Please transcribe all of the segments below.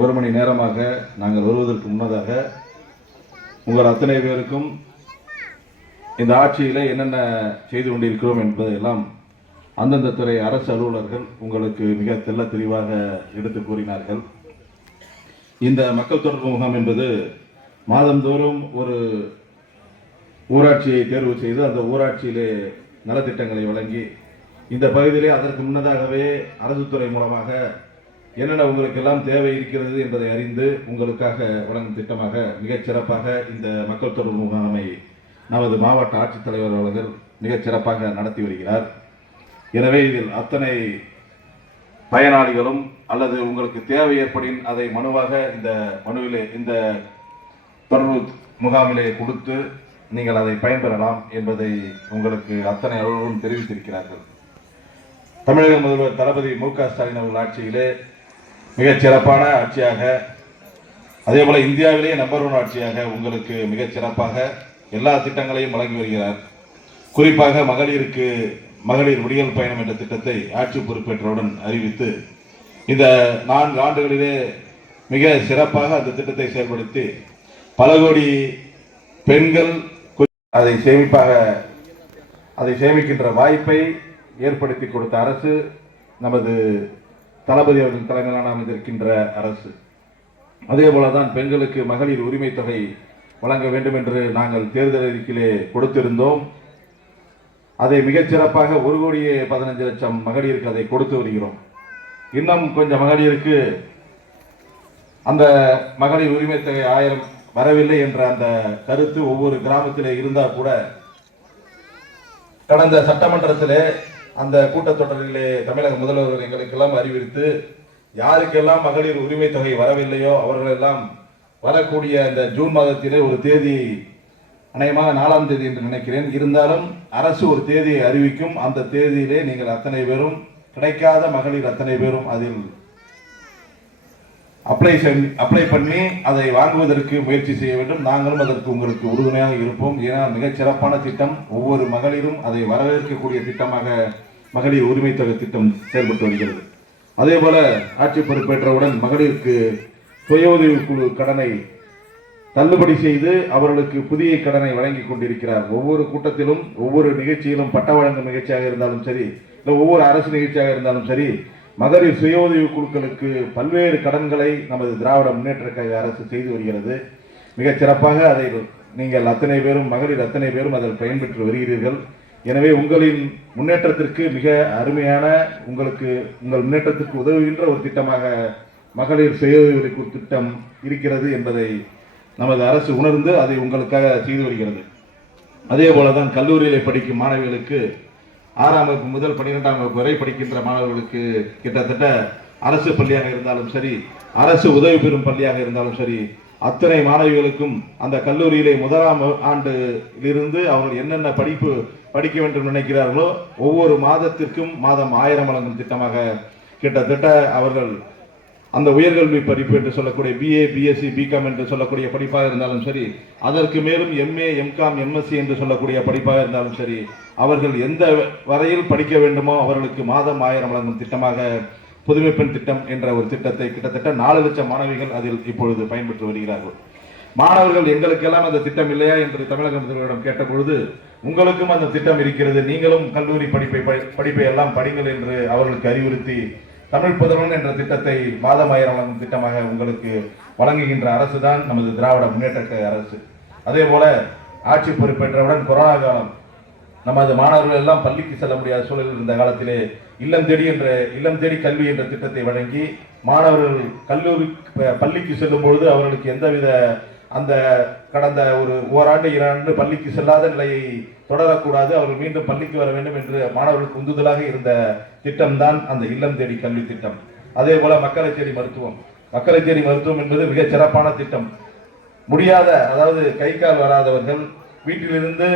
1 மணி நேரமாக நாங்கள் வருவதற்கு முன்னதாக உங்கள் அத்தனை பேருக்கும் இந்த ஆட்சியில் என்னென்ன செய்து கொண்டிருக்கிறோம் என்பதையெல்லாம் அந்தந்த துறை அரசு அலுவலர்கள் உங்களுக்கு மிக தெள்ள தெளிவாக எடுத்து கூறினார்கள். இந்த மக்கள் தொடர்பு முகாம் என்பது மாதந்தோறும் ஒரு ஊராட்சியை தேர்வு செய்து அந்த ஊராட்சியிலே நலத்திட்டங்களை வழங்கி இந்த பகுதியிலே அதற்கு முன்னதாகவே அரசு துறை மூலமாக என்னென்ன உங்களுக்கெல்லாம் தேவை இருக்கிறது என்பதை அறிந்து உங்களுக்காக வழங்கும் திட்டமாக மிகச் சிறப்பாக இந்த மக்கள் தொடர்பு முகாமை நமது மாவட்ட ஆட்சித்தலைவர் அவர்கள் மிகச் சிறப்பாக நடத்தி வருகிறார். எனவே இதில் அத்தனை பயனாளிகளும் அல்லது உங்களுக்கு தேவை ஏற்படின் அதை மனுவாக இந்த மனுவிலே இந்த தொடர்பு முகாமிலே கொடுத்து நீங்கள் அதை பயன்பெறலாம் என்பதை உங்களுக்கு அத்தனை அலுவலர்களும் தெரிவித்திருக்கிறார்கள். தமிழக முதல்வர் தளபதி மு.க.ஸ்டாலின் அவர்கள் ஆட்சியிலே மிகச் சிறப்பான ஆட்சியாக, அதேபோல இந்தியாவிலேயே நம்பர் 1 ஆட்சியாக உங்களுக்கு மிகச் சிறப்பாக எல்லா திட்டங்களையும் வழங்கி வருகிறார். குறிப்பாக மகளிர் விடியல் பயணம் என்ற திட்டத்தை ஆட்சி பொறுப்பேற்றவுடன் அறிவித்து இந்த 4 ஆண்டுகளிலே மிக சிறப்பாக அந்த திட்டத்தை செயல்படுத்தி பல கோடி பெண்கள் அதை சேமிக்கின்ற வாய்ப்பை ஏற்படுத்தி கொடுத்த அரசு நமது தளபதி அவர்கள் தலைமையிலான அமைந்திருக்கின்ற அரசு. அதே போலதான் பெண்களுக்கு மகளிர் உரிமை தொகை வழங்க வேண்டும் என்று நாங்கள் தேர்தல் அறிக்கையிலே கொடுத்திருந்தோம். அதை மிகச் சிறப்பாக 1,15,00,000 மகளிருக்கு அதை கொடுத்து வருகிறோம். இன்னும் கொஞ்சம் மகளிருக்கு அந்த மகளிர் உரிமை தொகை 1000 வரவில்லை என்ற அந்த கருத்து ஒவ்வொரு கிராமத்திலே இருந்தால் கூட கடந்த சட்டமன்றத்திலே அந்த கூட்டத்தொடரிலே தமிழக முதல்வர் எங்களுக்கெல்லாம் அறிவித்து யாருக்கெல்லாம் மகளிர் உரிமை தொகை வரவில்லையோ அவர்களெல்லாம் வரக்கூடிய அந்த ஜூன் மாதத்திலே ஒரு தேதி, அநேகமாக 4ஆம் தேதி என்று நினைக்கிறேன், இருந்தாலும் அரசு ஒரு தேதியை அறிவிக்கும். அந்த தேதியிலே நீங்கள் அத்தனை பேரும், கிடைக்காத மகளிர் அத்தனை பேரும் அதில் அப்ளை பண்ணி அதை வாங்குவதற்கு முயற்சி செய்ய வேண்டும். நாங்களும் அதற்கு உங்களுக்கு உறுதுணையாக இருப்போம். ஏன்னா மிகச் சிறப்பான திட்டம், ஒவ்வொரு மகளிரும் அதை வரவேற்கக்கூடிய திட்டமாக மகளிர் உரிமை தொகை திட்டம் செயல்பட்டு வருகிறது. அதே போல ஆட்சி பொறுப்பேற்றவுடன் மகளிருக்கு சுய உதவி குழு கடனை தள்ளுபடி செய்து அவர்களுக்கு புதிய கடனை வழங்கி கொண்டிருக்கிறார். ஒவ்வொரு கூட்டத்திலும் ஒவ்வொரு நிகழ்ச்சியிலும் பட்ட வழங்கும் நிகழ்ச்சியாக இருந்தாலும் சரி, இல்லை ஒவ்வொரு அரசு நிகழ்ச்சியாக இருந்தாலும் சரி, மகளிர் சுய உதவி குழுக்களுக்கு பல்வேறு கடன்களை நமது திராவிட முன்னேற்ற கழக அரசு செய்து வருகிறது. மிகச் சிறப்பாக அதை நீங்கள் அத்தனை பேரும், மகளிர் அத்தனை பேரும் அதில் பயன்பெற்று வருகிறீர்கள். எனவே உங்களின் முன்னேற்றத்திற்கு மிக அருமையான, உங்கள் முன்னேற்றத்திற்கு உதவுகின்ற ஒரு திட்டமாக மகளிர் சுய உதவி குழு திட்டம் இருக்கிறது என்பதை நமது அரசு உணர்ந்து அதை உங்களுக்காக செய்து வருகிறது. அதே போலதான் கல்லூரியிலே படிக்கும் மாணவிகளுக்கு 6ஆம் வகுப்பு முதல் 12ஆம் வகுப்பு வரை படிக்கின்ற மாணவர்களுக்கு கிட்டத்தட்ட அரசு பள்ளியாக இருந்தாலும் சரி, அரசு உதவி பெறும் பள்ளியாக இருந்தாலும் சரி, அத்தனை மாணவிகளுக்கும் அந்த கல்லூரியிலே 1ஆம் ஆண்டிலிருந்து அவர்கள் என்னென்ன படிக்க வேண்டும் நினைக்கிறார்களோ ஒவ்வொரு மாதத்திற்கும் மாதம் 1000 வழங்கும் திட்டமாக கிட்டத்தட்ட அவர்கள் அந்த உயர்கல்வி படிப்பு என்று சொல்லக்கூடிய BA, BSc, BCom என்று சொல்லக்கூடிய படிப்பாக இருந்தாலும் சரி, அதற்கு மேலும் MA, MCom, MSc என்று சொல்லக்கூடிய படிப்பாக இருந்தாலும் சரி, அவர்கள் எந்த வரையில் படிக்க வேண்டுமோ அவர்களுக்கு மாதம் 1000 வழங்கும் திட்டமாக புதுமை பெண் திட்டம் என்ற ஒரு திட்டத்தை கிட்டத்தட்ட 4 லட்சம் மாணவிகள் அதில் இப்பொழுது பயன்பெற்று வருகிறார்கள். மாணவர்கள் எங்களுக்கெல்லாம் அந்த திட்டம் இல்லையா என்று தமிழக முதல்வரிடம் கேட்டபொழுது, உங்களுக்கும் அந்த திட்டம் இருக்கிறது, நீங்களும் கல்லூரி படிப்பை எல்லாம் படிங்கள் என்று அவர்களுக்கு அறிவுறுத்தி தமிழ் புதல்வன் என்ற திட்டத்தை மாதம் 1000 வழங்கும் திட்டமாக உங்களுக்கு வழங்குகின்ற அரசு தான் நமது திராவிட முன்னேற்ற கழக அரசு. அதே போல ஆட்சி பொறுப்பேற்றவுடன் கொரோனா காலம், நமது மாணவர்கள் எல்லாம் பள்ளிக்கு செல்ல முடியாத சூழலில் இருந்த காலத்திலே இல்லம் தேடி கல்வி என்ற திட்டத்தை வழங்கி மாணவர்கள் பள்ளிக்கு செல்லும் பொழுது அவர்களுக்கு எந்தவித அந்த கடந்த ஒரு ஓராண்டு 2 ஆண்டு பள்ளிக்கு செல்லாத நிலையை தொடரக்கூடாது, அவர்கள் மீண்டும் பள்ளிக்கு வர வேண்டும் என்று மாணவர்களுக்கு உந்துதலாக இருந்த திட்டம் தான் அந்த இல்லம் தேடி கல்வி திட்டம். அதே போல மக்களை தேடி மருத்துவம் என்பது மிகச் சிறப்பான திட்டம். முடியாத, அதாவது கை கால் வராதவர்கள், வீட்டிலிருந்து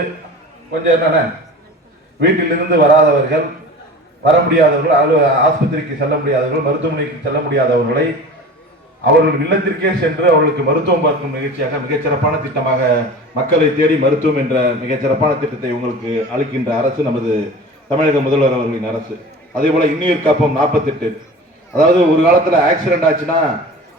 வராதவர்கள், வர முடியாதவர்கள், ஆஸ்பத்திரிக்கு செல்ல முடியாதவர்கள், மருத்துவமனைக்கு செல்ல முடியாதவர்களை அவர்கள் இல்லத்திற்கே சென்று அவர்களுக்கு மருத்துவம் பார்க்கும் நிகழ்ச்சியாக மிகச்சிறப்பான திட்டமாக மக்களை தேடி மருத்துவம் என்ற மிகச்சிறப்பான திட்டத்தை உங்களுக்கு அளிக்கின்ற அரசு நமது தமிழக முதல்வர் அவர்களின் அரசு. அதே போல இன்னுயிர் காப்போம் 48, அதாவது ஒரு காலத்துல ஆக்சிடென்ட் ஆச்சுன்னா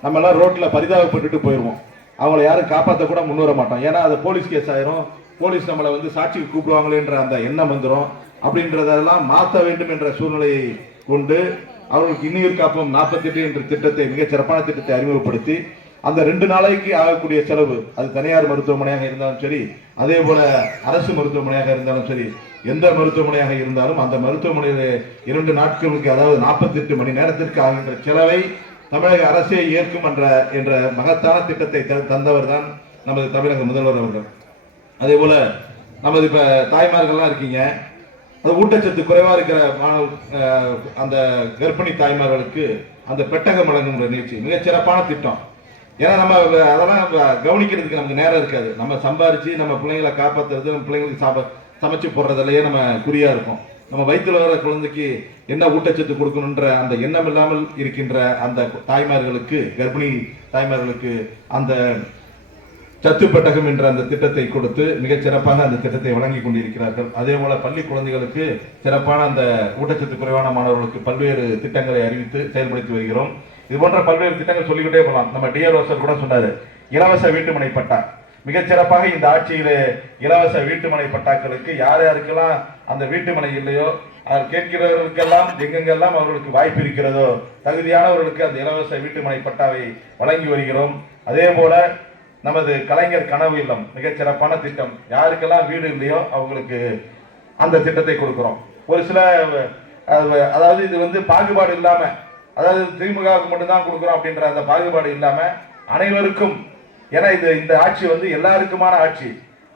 நம்மளாம் ரோட்டில் பரிதாபப்பட்டுட்டு போயிடுவோம். அவங்கள யாரும் காப்பாற்ற கூட முன்வர மாட்டோம். ஏன்னா அது போலீஸ் கேஸ் ஆயிரும், போலீஸ் நம்மளை வந்து சாட்சிக்கு கூப்பிடுவாங்களேன்ற அந்த எண்ணம் வந்துடும். அப்படின்றதெல்லாம் மாற்ற வேண்டும் என்ற சூழ்நிலையை கொண்டு அவர்களுக்கு இன்னுயிர் காப்போம் 48 என்ற திட்டத்தை, மிகச் சிறப்பான திட்டத்தை அறிமுகப்படுத்தி அந்த 2 நாளைக்கு ஆகக்கூடிய செலவு, அது தனியார் மருத்துவமனையாக இருந்தாலும் சரி, அதே போல அரசு மருத்துவமனையாக இருந்தாலும் சரி, எந்த மருத்துவமனையாக இருந்தாலும் அந்த மருத்துவமனையில் 2 நாட்களுக்கு, அதாவது 48 மணி நேரத்திற்கு ஆகின்ற செலவை தமிழக அரசே ஏற்கும் என்ற மகத்தான திட்டத்தை தந்தவர் தான் நமது தமிழக முதல்வர் அவர்கள். அதே போல நமது இப்ப தாய்மார்கள்லாம் இருக்கீங்க, அது ஊட்டச்சத்து குறைவா இருக்கிற அந்த கர்ப்பிணி தாய்மார்களுக்கு அந்த பெட்டகம் வழங்கும் நிகழ்ச்சி மிகச் சிறப்பான திட்டம். ஏன்னா நம்ம அதெல்லாம் கவனிக்கிறதுக்கு நமக்கு நேரம் இருக்காது. நம்ம சம்பாரிச்சு நம்ம பிள்ளைங்களை காப்பாற்றுறது, நம்ம பிள்ளைங்களுக்கு சமைச்சு போடுறதுலையே நம்ம குறியா இருக்கும். நம்ம வயிற்றுல வர குழந்தைக்கு என்ன ஊட்டச்சத்து கொடுக்கணுன்ற அந்த எண்ணம் இல்லாமல் இருக்கின்ற அந்த தாய்மார்களுக்கு, கர்ப்பிணி தாய்மார்களுக்கு அந்த சத்து பெட்டகம் என்ற அந்த திட்டத்தை கொடுத்து மிகச் சிறப்பாக அந்த திட்டத்தை வழங்கி கொண்டிருக்கிறார்கள். அதே போல பள்ளி குழந்தைகளுக்கு சிறப்பான அந்த ஊட்டச்சத்து குறைவான மாணவர்களுக்கு பல்வேறு திட்டங்களை அறிவித்து செயல்படுத்தி வருகிறோம். இது போன்ற பல்வேறு திட்டங்கள் சொல்லிக்கிட்டே போகலாம். நம்ம டிஆர்ஓ கூட சொன்னாரு, இலவச வீட்டுமனை பட்டா மிகச் சிறப்பாக இந்த ஆட்சியிலே இலவச வீட்டுமனை பட்டாக்களுக்கு யார் யாருக்கெல்லாம் அந்த வீட்டுமனை இல்லையோ, அதை கேட்கிறவர்களுக்கெல்லாம் எங்கெங்கெல்லாம் அவர்களுக்கு வாய்ப்பு இருக்கிறதோ தகுதியானவர்களுக்கு அந்த இலவச வீட்டுமனை பட்டாவை வழங்கி வருகிறோம். அதே போல நமது கலைஞர் கனவு இல்லம் மிகச் சிறப்பான திட்டம். யாருக்கெல்லாம் வீடு இல்லையோ அவங்களுக்கு அந்த திட்டத்தை கொடுக்கிறோம். ஒரு சில அதாவது இது வந்து பாகுபாடு இல்லாம, அதாவது திமுகவுக்கு மட்டும்தான் கொடுக்குறோம் அப்படின்ற அந்த பாகுபாடு இல்லாம அனைவருக்கும், ஏன்னா இந்த ஆட்சி வந்து எல்லாருக்குமான ஆட்சி.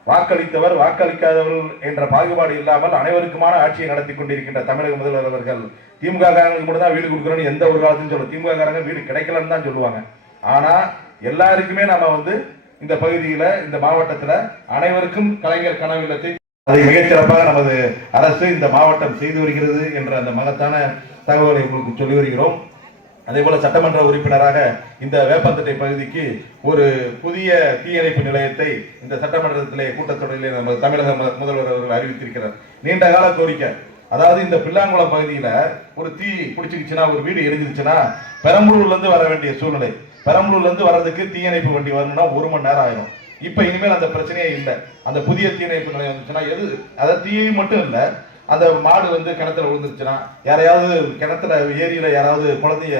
வாக்களித்தவர் வாக்களிக்காதவர்கள் என்ற பாகுபாடு இல்லாமல் அனைவருக்குமான ஆட்சியை நடத்தி கொண்டிருக்கின்ற தமிழக முதல்வர் அவர்கள் திமுக காரங்களுக்கு மட்டும் தான் வீடு கொடுக்குறோன்னு எந்த ஒரு காலத்தையும் சொல்ல, திமுக காரங்க வீடு கிடைக்கலன்னு தான் சொல்லுவாங்க. ஆனா எல்லாருக்குமே நம்ம வந்து இந்த பகுதியில, இந்த மாவட்டத்துல அனைவருக்கும் கலைஞர் கனவு இல்லத்தை அதை மிகச்சிறப்பாக நமது அரசு இந்த மாவட்டம் செய்து வருகிறது என்ற அந்த மகத்தான தகவலை உங்களுக்கு சொல்லி வருகிறோம். அதே போல சட்டமன்ற உறுப்பினராக இந்த வேப்பந்தட்டை பகுதிக்கு ஒரு புதிய தீயணைப்பு நிலையத்தை இந்த சட்டமன்றத்திலே கூட்டத்தொடரிலே நம்ம தமிழக முதல்வர் அவர்கள் அறிவித்திருக்கிறார். நீண்ட கால கோரிக்கை. அதாவது இந்த பில்லாங்குளம் பகுதியில ஒரு தீ பிடிச்சிக்கிச்சுன்னா, ஒரு வீடு எரிஞ்சிருச்சுன்னா பெரம்பலூர்ல இருந்து வர வேண்டிய சூழ்நிலை. பெரம்பலூர்ல இருந்து வர்றதுக்கு தீயணைப்பு வண்டி வரணும்னா 1 மணி நேரம் ஆயிரும். இப்ப இனிமேல் அந்த பிரச்சனையே இல்லை. அந்த புதிய தீயணைப்பு நிலையம் வந்துச்சுன்னா, அதாவது தீயை மட்டும் இல்லை, அந்த மாடு வந்து கிணத்துல விழுந்துருச்சுன்னா, யாரையாவது கிணத்துல ஏரியில யாராவது குழந்தைய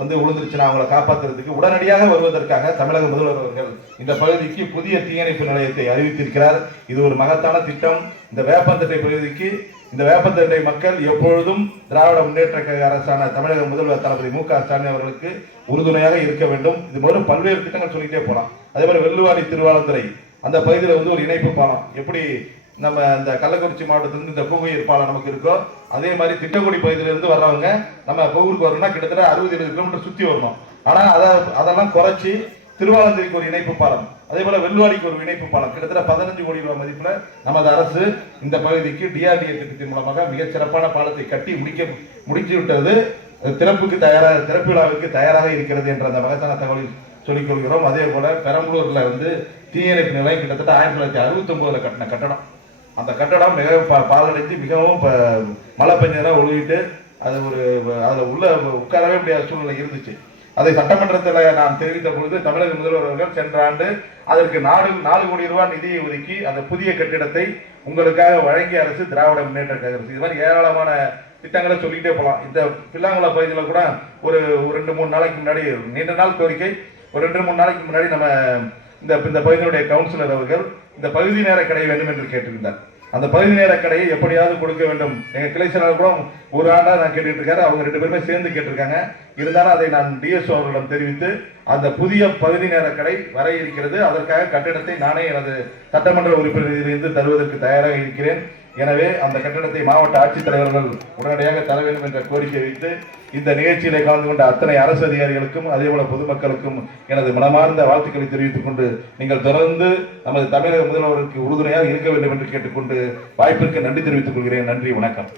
வந்து விழுந்துருச்சுன்னா அவங்களை காப்பாற்றுறதுக்கு உடனடியாக வருவதற்காக தமிழக முதல்வர் அவர்கள் இந்த பகுதிக்கு புதிய தீயணைப்பு நிலையத்தை அறிவித்திருக்கிறார். இது ஒரு மகத்தான திட்டம். இந்த வேப்பந்தட்டை பகுதிக்கு, இந்த வேப்பந்தட்டை மக்கள் எப்பொழுதும் திராவிட முன்னேற்ற கழக அரசான தமிழக முதல்வர் தளபதி மு க ஸ்டாலின் அவர்களுக்கு உறுதுணையாக இருக்க வேண்டும். இது போல பல்வேறு திட்டங்கள் சொல்லிட்டே போலாம். அதே போல வெள்ளுவாடி திருவாளந்துறை அந்த பகுதியில் வந்து ஒரு இணைப்பு பாலம், எப்படி நம்ம இந்த கள்ளக்குறிச்சி மாவட்டத்திலிருந்து இந்த கோகுயிர் பாலம் நமக்கு இருக்கோ, அதே மாதிரி திட்டக்குடி பகுதியிலிருந்து வர்றவங்க நம்ம கோவூருக்கு வரணும்னா கிட்டத்தட்ட 60-70 கிலோமீட்டர் சுற்றி வரணும். ஆனா அதெல்லாம் குறைச்சி திருவாளந்துறைக்கு ஒரு இணைப்பு பாலம், அதே போல வெள்ளுவாடிக்கு ஒரு இணைப்பு பாலம், கிட்டத்தட்ட 15 கோடி ரூபாய் மதிப்புல நமது அரசு இந்த பகுதிக்கு டிஆர்டிஏ திட்டத்தின் மூலமாக மிகச் சிறப்பான பாலத்தை கட்டி முடிச்சு விட்டது. திறப்பு விழாவுக்கு தயாராக இருக்கிறது என்ற அந்த மகத்தான தகவலில் சொல்லிக் கொள்கிறோம். அதே போல பெரம்பலூர்ல வந்து தீயணைப்பு நிலையம் கிட்டத்தட்ட 1969 கட்டின கட்டடம். அந்த கட்டடம் மிகவும் பாலடைஞ்சு மிகவும் மழை பெஞ்சதெல்லாம் ஒழுகிட்டு அது அதுல உள்ள உட்காரவே முடியாத சூழ்நிலை இருந்துச்சு. அதை சட்டமன்றத்தில் நான் தெரிவித்த பொழுது தமிழக முதல்வர் அவர்கள் சென்ற ஆண்டு அதற்கு 4 கோடி ரூபாய் நிதியை ஒதுக்கி அந்த புதிய கட்டிடத்தை உங்களுக்காக வழங்கிய அரசு திராவிட முன்னேற்ற கழக அரசு. இது மாதிரி ஏராளமான திட்டங்களை சொல்லிக்கிட்டே போகலாம். இந்த பில்லாங்குளம் பகுதியில் கூட ஒரு 2-3 நாளைக்கு முன்னாடி, நீண்ட நாள் கோரிக்கை, ஒரு 2-3 நாளைக்கு முன்னாடி நம்ம இந்த பகுதியினுடைய கவுன்சிலர் அவர்கள் இந்த பகுதி நேர கடை வேண்டும் என்று கேட்டிருந்தார். அந்த பகுதி நேர கடையை எப்படியாவது கொடுக்க வேண்டும். எங்க கிளை செயலாளர் கூட ஒரு ஆண்டா நான் கேட்டுட்டு இருக்காரு. அவங்க 2 பேருமே சேர்ந்து கேட்டிருக்காங்க. இருந்தாலும் அதை நான் டிஎஸ்ஓ அவர்களிடம் தெரிவித்து அந்த புதிய பகுதி நேர கடை வர இருக்கிறது. அதற்காக கட்டிடத்தை நானே எனது சட்டமன்ற உறுப்பினரிலிருந்து தருவதற்கு தயாராக இருக்கிறேன். எனவே அந்த கட்டிடத்தை மாவட்ட ஆட்சித்தலைவர்கள் உடனடியாக தர வேண்டும் என்ற கோரிக்கை வைத்து இந்த நிகழ்ச்சியிலே கலந்து கொண்ட அத்தனை அரசு அதிகாரிகளுக்கும் அதே போல பொதுமக்களுக்கும் எனது மனமார்ந்த வாழ்த்துக்களை தெரிவித்துக் கொண்டு, நீங்கள் தொடர்ந்து நமது தமிழக முதல்வருக்கு உறுதுணையாக இருக்க வேண்டும் என்று கேட்டுக்கொண்டு வாய்ப்பிற்கு நன்றி தெரிவித்துக் கொள்கிறேன். நன்றி, வணக்கம்.